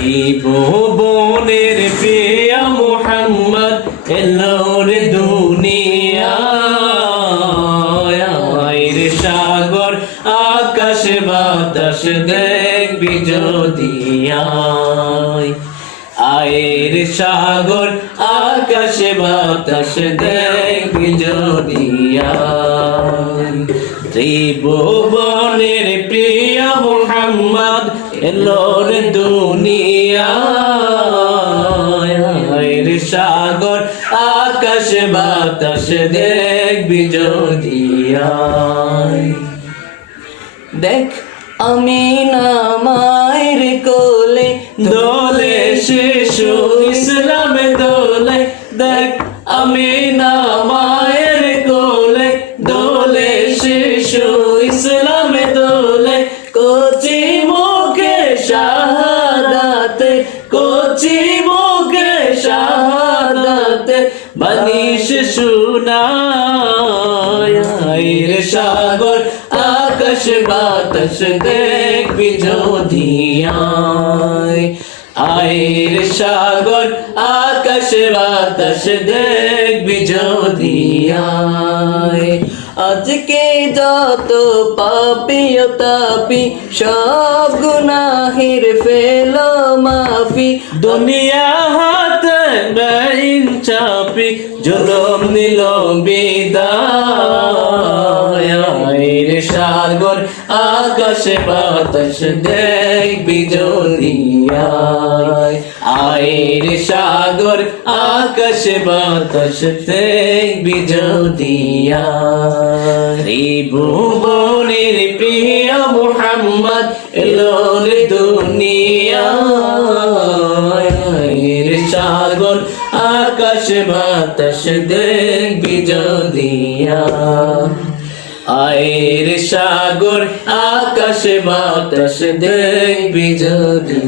ত্রিভুবনের প্রিয় মুহাম্মদ এলো রে দুনিয়ায় আয়ের সাগর আকাশ বাতাস দেখবি যদি আয়ের সাগর আকাশ বাতাস দেখবি যদি ত্রিভুবনের প্রিয় মুহাম্মদ এলো রে দুনিয়ায় আয়ের সাগর আকাশ বাতাস দেখবি যদি দেখ আমিনা মায়ের কোলে দোলে শিশু ইসলামে দোলে দেখ আমিনা মায়ের কোলে দোলে শিশু ইসলামে দোলে কচি মুখে শাহাদাতে কচি মুখে শাহাদাতে বানিশ শোনায় আয়ের সাগর আকাশ বাতাস দেখবি যদি আয়ের সাগর আকাশ বাতাস দেখবি যদি আজকে যত পাপি ও তাপি সব গুনাহের ফেলো মাফি দুনিয়া হাতে বেইনসাফি জুলুম নিল বিদায় আয়ের সাগর আকাশ বাতাস দেখবি যদি আয়ের সাগর আকাশ বাতাস দেখবি যদি ত্রিভুবনের প্রিয় মুহাম্মদ এলো রে দুনিয়ায় আয়ের সাগর আকাশ বাতাস দেখবি যদি আয়ের সাগর আকাশ বাতাস দেখবি যদি